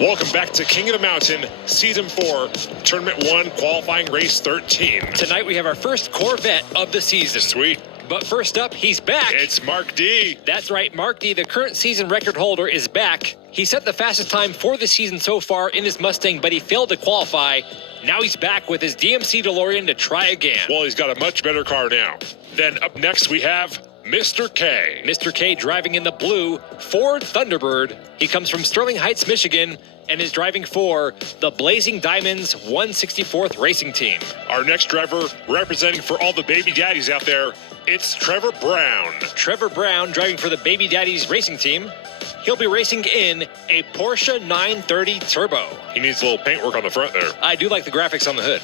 Welcome back to King of the Mountain, Season 4, Tournament 1, Qualifying Race 13. Tonight we have our first Corvette of the season. Sweet. But first up, he's back. It's Mark D. That's right, Mark D, the current season record holder, is back. He set the fastest time for the season so far in his Mustang, but he failed to qualify. Now he's back with his DMC DeLorean to try again. Well, he's got a much better car now. Then up next we have Mr. K. Mr. K driving in the blue Ford Thunderbird. He comes from Sterling Heights, Michigan, and is driving for the Blazing Diamonds 164th Racing Team. Our next driver, representing for all the baby daddies out there, it's Trevor Brown. Trevor Brown driving for the Baby Daddies Racing Team. He'll be racing in a Porsche 930 Turbo. He needs a little paintwork on the front there. I do like the graphics on the hood.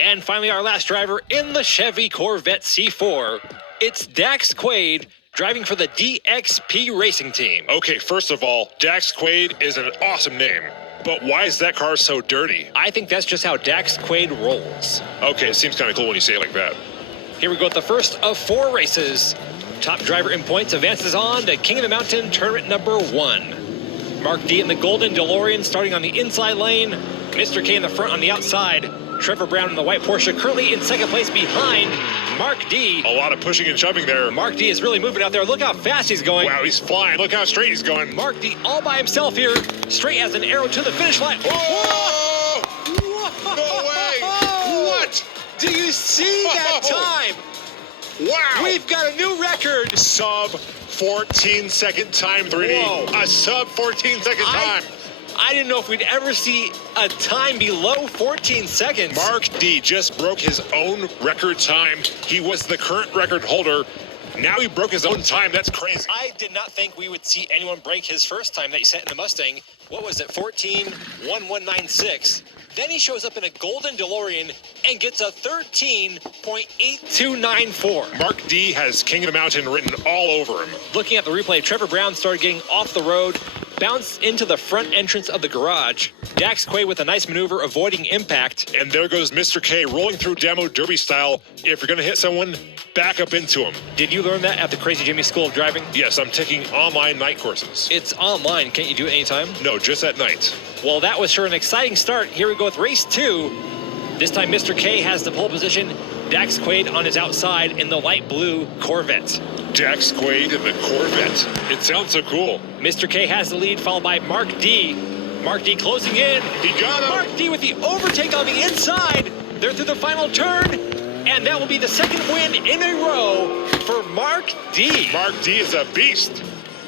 And finally, our last driver in the Chevy Corvette C4. It's Dax Quaid driving for the DXP Racing Team. Okay, first of all, Dax Quaid is an awesome name. But why is that car so dirty? I think that's just how Dax Quaid rolls. Okay, it seems kind of cool when you say it like that. Here we go with the first of 4 races. Top driver in points advances on to King of the Mountain tournament number 1. Mark D in the golden DeLorean starting on the inside lane. Mr. K in the front on the outside. Trevor Brown in the white Porsche currently in second place behind Mark D. A lot of pushing and shoving there. Mark D is really moving out there. Look how fast he's going. Wow, he's flying. Look how straight he's going. Mark D all by himself here. Straight as an arrow to the finish line. Whoa! No way! What? Do you see that time? Wow! We've got a new record. Sub 14-second time, 3D. Whoa. A sub 14-second time. I didn't know if we'd ever see a time below 14 seconds. Mark D just broke his own record time. He was the current record holder. Now he broke his own time. That's crazy. I did not think we would see anyone break his first time that he set in the Mustang. What was it, 14.1196? Then he shows up in a golden DeLorean and gets a 13.8294. Mark D has King of the Mountain written all over him. Looking at the replay, Trevor Brown started getting off the road, bounced into the front entrance of the garage. Dax Quaid with a nice maneuver avoiding impact. And there goes Mr. K rolling through demo derby style. If you're going to hit someone, back up into him. Did you learn that at the Crazy Jimmy School of Driving? Yes, I'm taking online night courses. It's online. Can't you do it anytime? No, just at night. Well, that was sure an exciting start. Here we go with race 2. This time, Mr. K has the pole position. Dax Quaid on his outside in the light blue Corvette. Dax Quaid in the Corvette. It sounds so cool. Mr. K has the lead, followed by Mark D. Mark D closing in. He got him. Mark D with the overtake on the inside. They're through the final turn. And that will be the second win in a row for Mark D. Mark D is a beast.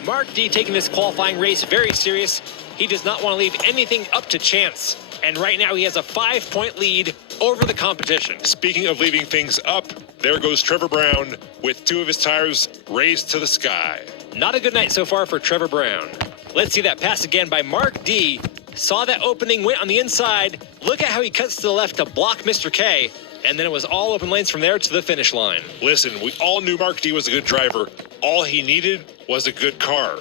Mark D taking this qualifying race very serious. He does not want to leave anything up to chance. And right now he has a 5-point lead over the competition. Speaking of leaving things up, there goes Trevor Brown with 2 of his tires raised to the sky. Not a good night so far for Trevor Brown. Let's see that pass again by Mark D. Saw that opening, went on the inside. Look at how he cuts to the left to block Mr. K. And then it was all open lanes from there to the finish line. Listen, we all knew Mark D was a good driver. All he needed was a good car.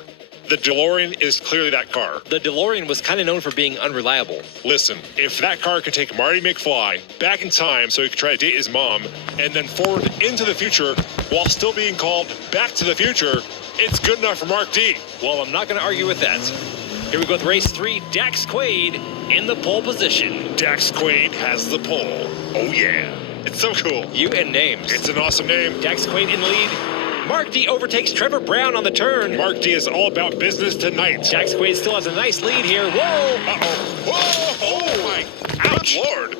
The DeLorean is clearly that car. The DeLorean was kind of known for being unreliable. Listen, if that car could take Marty McFly back in time so he could try to date his mom and then forward into the future while still being called Back to the Future, it's good enough for Mark D. Well, I'm not going to argue with that. Here we go with race 3, Dax Quaid in the pole position. Dax Quaid has the pole. Oh yeah, it's so cool. You and names. It's an awesome name. Dax Quaid in the lead. Mark D overtakes Trevor Brown on the turn. Mark D is all about business tonight. Dax Quaid still has a nice lead here. Whoa! Uh-oh. Whoa! Oh my! Ouch! Good Lord!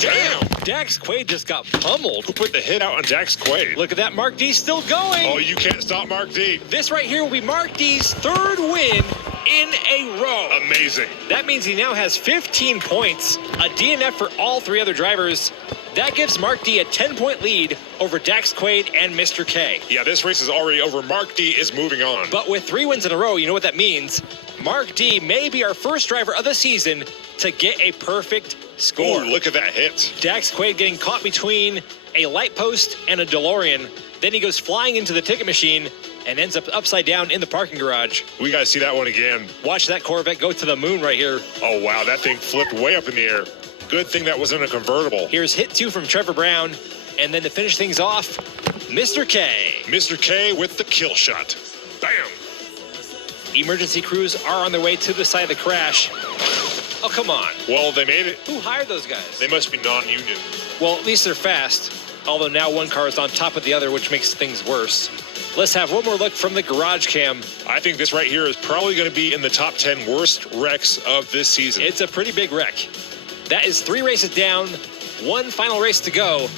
Damn! Dax Quaid just got pummeled. Who put the hit out on Dax Quaid? Look at that, Mark D still going. Oh, you can't stop Mark D. This right here will be Mark D's 3rd win in a row. Amazing. That means he now has 15 points, a DNF for all 3 other drivers. That gives Mark D a 10-point lead over Dax Quaid and Mr. K. Yeah, this race is already over. Mark D is moving on. But with 3 wins in a row, you know what that means. Mark D may be our first driver of the season to get a perfect score. Ooh, look at that hit. Dax Quaid getting caught between a light post and a DeLorean. Then he goes flying into the ticket machine and ends up upside down in the parking garage. We got to see that one again. Watch that Corvette go to the moon right here. Oh, wow, that thing flipped way up in the air. Good thing that wasn't a convertible. Here's hit 2 from Trevor Brown. And then to finish things off, Mr. K. Mr. K with the kill shot. Bam! Emergency crews are on their way to the site of the crash. Oh, come on. Well, they made it. Who hired those guys? They must be non-union. Well, at least they're fast. Although now one car is on top of the other, which makes things worse. Let's have one more look from the garage cam. I think this right here is probably going to be in the top 10 worst wrecks of this season. It's a pretty big wreck. That is 3 races down, 1 final race to go.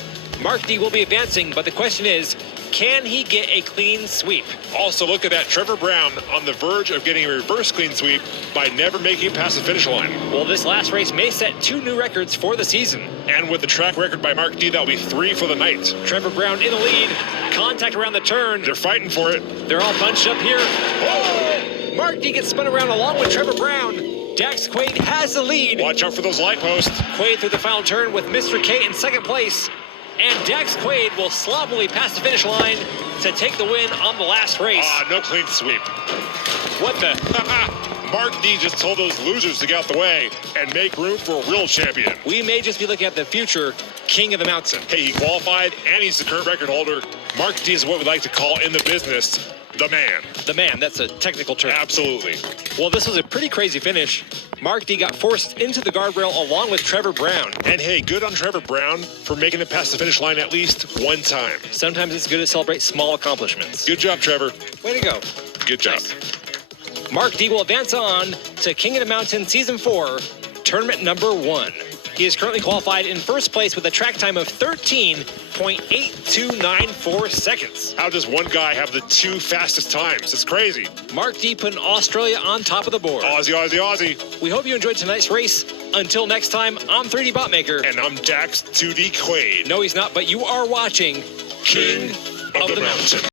Mark D will be advancing, but the question is, can he get a clean sweep? Also, look at that. Trevor Brown on the verge of getting a reverse clean sweep by never making it past the finish line. Well, this last race may set 2 new records for the season. And with the track record by Mark D, that'll be 3 for the night. Trevor Brown in the lead. Contact around the turn. They're fighting for it. They're all bunched up here. Oh! Mark D gets spun around along with Trevor Brown. Dax Quaid has the lead. Watch out for those light posts. Quaid through the final turn with Mr. K in second place. And Dax Quaid will sloppily pass the finish line to take the win on the last race. No clean sweep. What the? Mark D just told those losers to get out the way and make room for a real champion. We may just be looking at the future King of the Mountain. Hey, he qualified and he's the current record holder. Mark D is what we like to call in the business the man. The man, that's a technical term. Absolutely. Well, this was a pretty crazy finish. Mark D got forced into the guardrail along with Trevor Brown. And hey, good on Trevor Brown for making it past the finish line at least one time. Sometimes it's good to celebrate small accomplishments. Good job, Trevor. Way to go. Good job. Nice. Mark D will advance on to King of the Mountain Season 4, Tournament number 1. He is currently qualified in first place with a track time of 13.8294 seconds. How does one guy have the 2 fastest times? It's crazy. Mark D putting Australia on top of the board. Aussie, Aussie, Aussie. We hope you enjoyed tonight's race. Until next time, I'm 3dbotmaker. And I'm Dax 2D Quaid. No, he's not, but you are watching King of the Mountain.